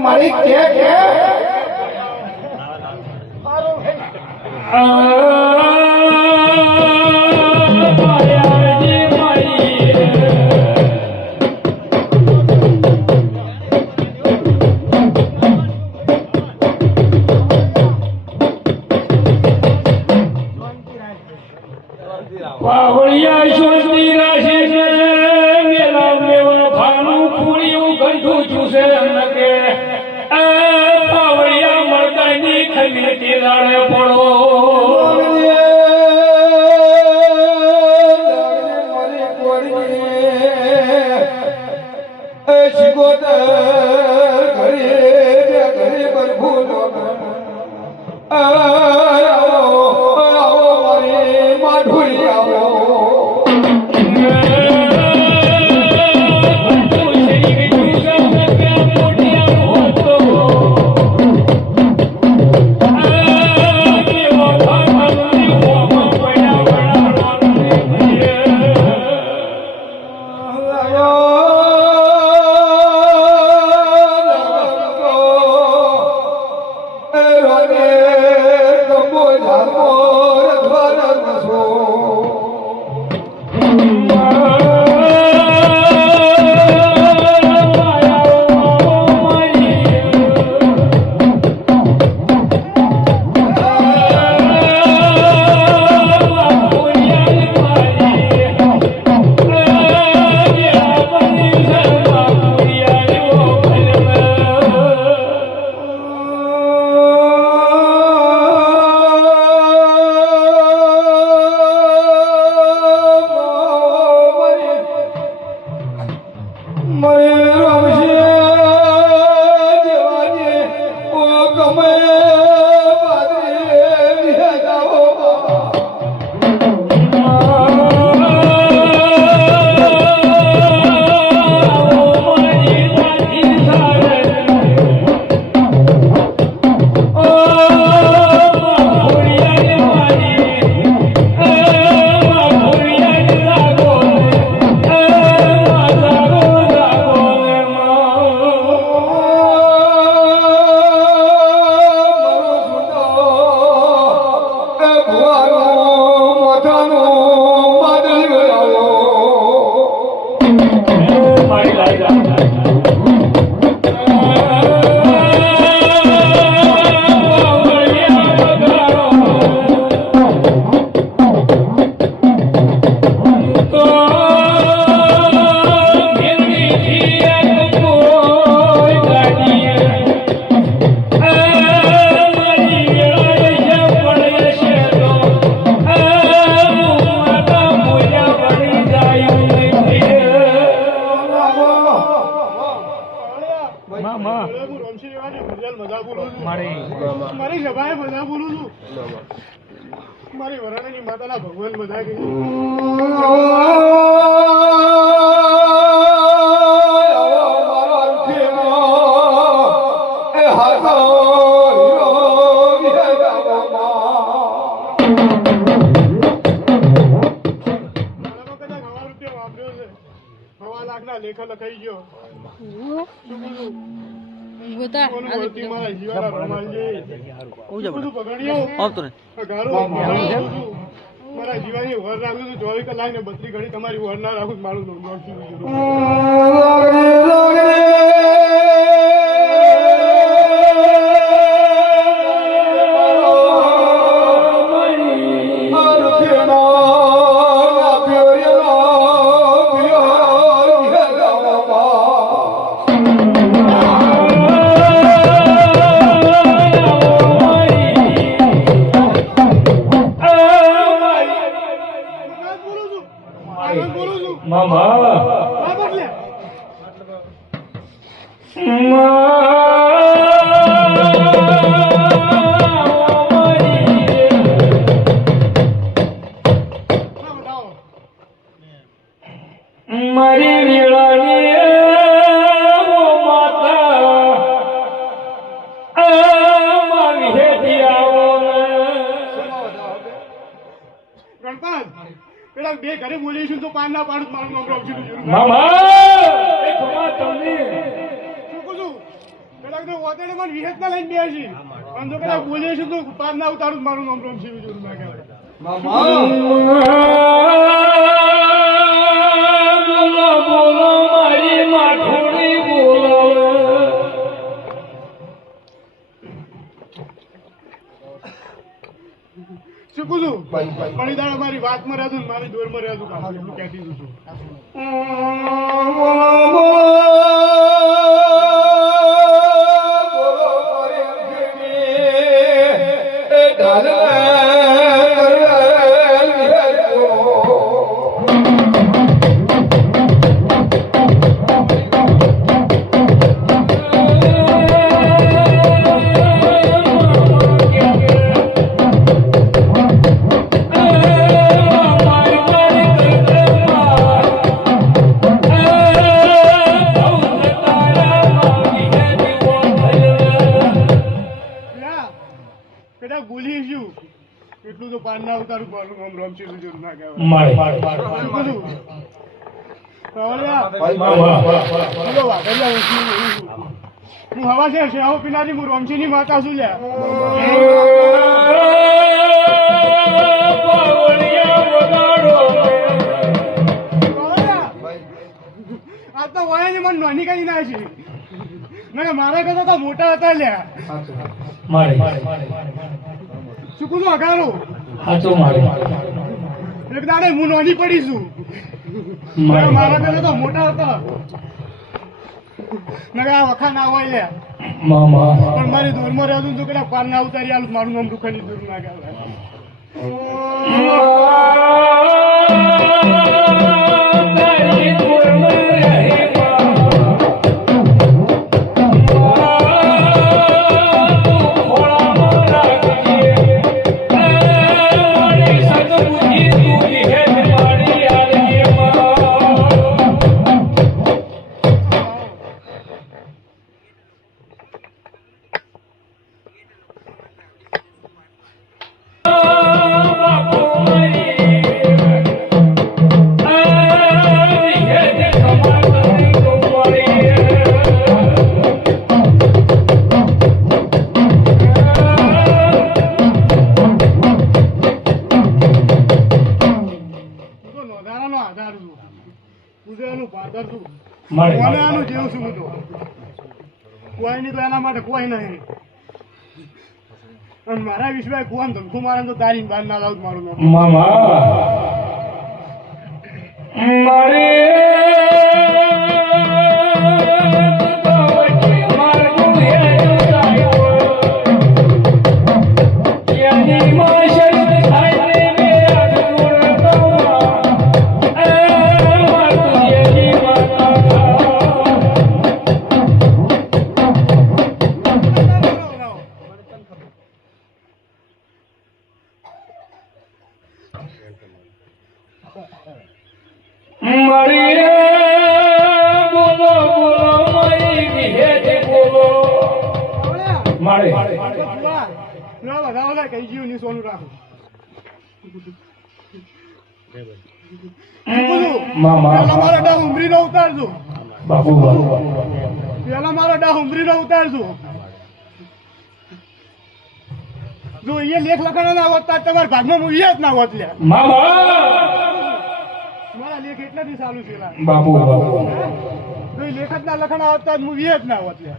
મારી કે મારી વરાણાની માતાના ભગવાન બધા કે લેખા લખાઈ ગયો મારા જીવાની વર રાખું છું 24 કલાક ને 32 ઘડી તમારી વર ના રાખું મારું બે ઘરે બોલીશું તો પાન ના પાડું મારું નામ રાવજી મામા તમે શું કહું છું કદાચ તો વાતડે મને વિહેત ના લઈને બે છે અને જો કદાચ બોલે છે તો પાર ના ઉતારું મારું નામ રોમ છે બીજું ના કહેવાય બોલો બોલો મારી માઠોડી બોલો શું કહું છું પણ દાડા મારી વાતમાં રહેતું મારી દોરમાં રહેતું કામ એટલું કહેતી છું એટલું તો પાન ના ઉતારું મારું નામ રોમ છે બીજું ના હું હવા છે શેહો પીનારી હું રોમસી ની માતા છું લ્યા આ તો વયા ને મને નોની કરી ના છે ના મારા કરતા તો મોટા હતા લ્યા શું કહું છું અગારો એક દાડે હું નોની પડીશું મારા કરતા તો મોટા હતા આ વખા ના હોય લ્યા પણ મારી દૂરમાં રહેતું તો કદાચ પાર ના ઉતારી આલું મારું નામ દુખાની દૂર ના કહેવાય જેવું છું બધું કોઈ નહીં તો એના માટે કોઈ નહીં અને મારા વિશ્વાસ કુવાન ધમકું મારે તો તારી બહાર ના લાવું મારું બધા કઈ ગયું ની સોનું રાખું મારા ડા ઉમરી નો ઉતારજો પેલા મારા ડા ઉમરી નો ઉતારજો જો એ લેખ લખાણો ના હોત તમારા ભાગમાં હું જ ના હોત લ્યા મારા લેખ એટલાથી ચાલુ છે બાબુ જો લેખ જ ના લખાણા હોત હું જ ના હોત લ્યા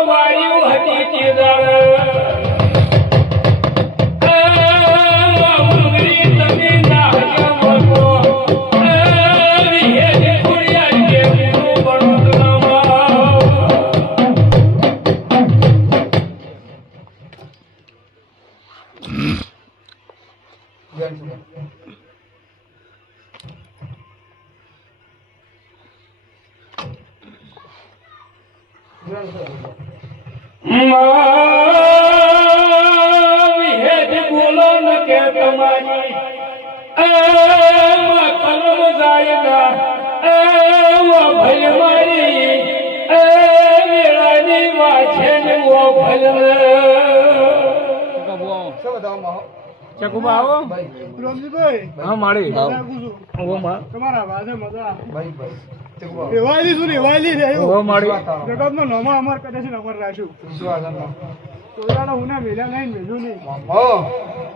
વાયુ હતી બોલો ન કે તમારી કલમ જાયગા ભય મારી મેળાની વાછે વો ભય ચકુબા આવો રમજીભાઈ હા મારી મજા આપું છું. ઓ માં તમારા વાજે મજા રેવાયેલી શું રેવાયેલી રે ઓ મારી જગતનો નમો અમર કરે છે ને અમર રાખ્યું તોડાનો હું ના મેલ્યા નહીં મેલ્યું નહીં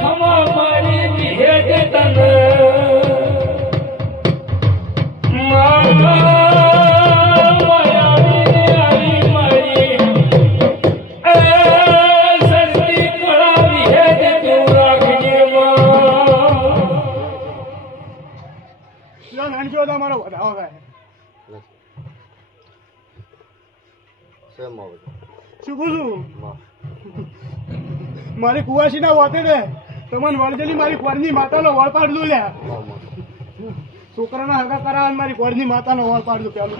ખમા મારી વિહેજ તન નાનકીઓ તો અમારો વધાવો થાય શું કહું છું મારી કુવાસી ના વાતે ને તમને વળજેલી મારી કોરની માતાનો વળ પાડલું લ્યા છોકરાના હગા કરાવવા મારી કોરની માતાનો વળ પાડલું પેલું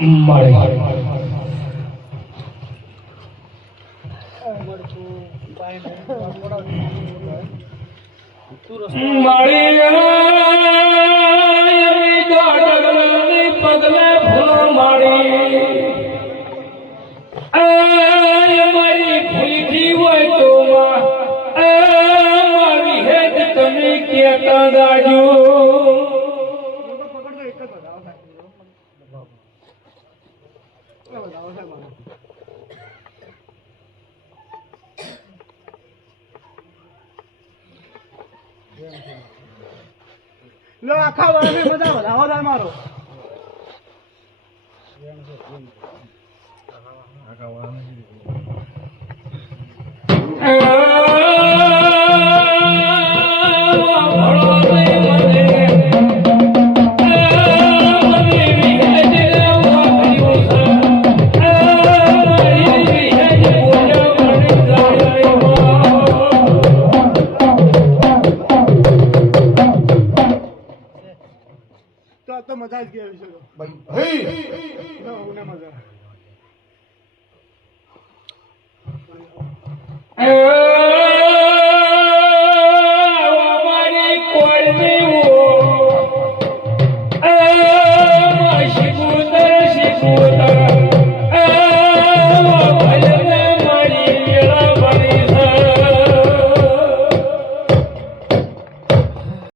પગલે ફૂલો મારી મારી ભૂલથી હોય તો મારી હેત તમે કેતા ગાજો પકડતો એક જ વધાવો થાય વધાવો થાય મારો લો આખા વર્ષે બધા વધાવો થાય મારો તો મજા જ ગયા વિશે મજા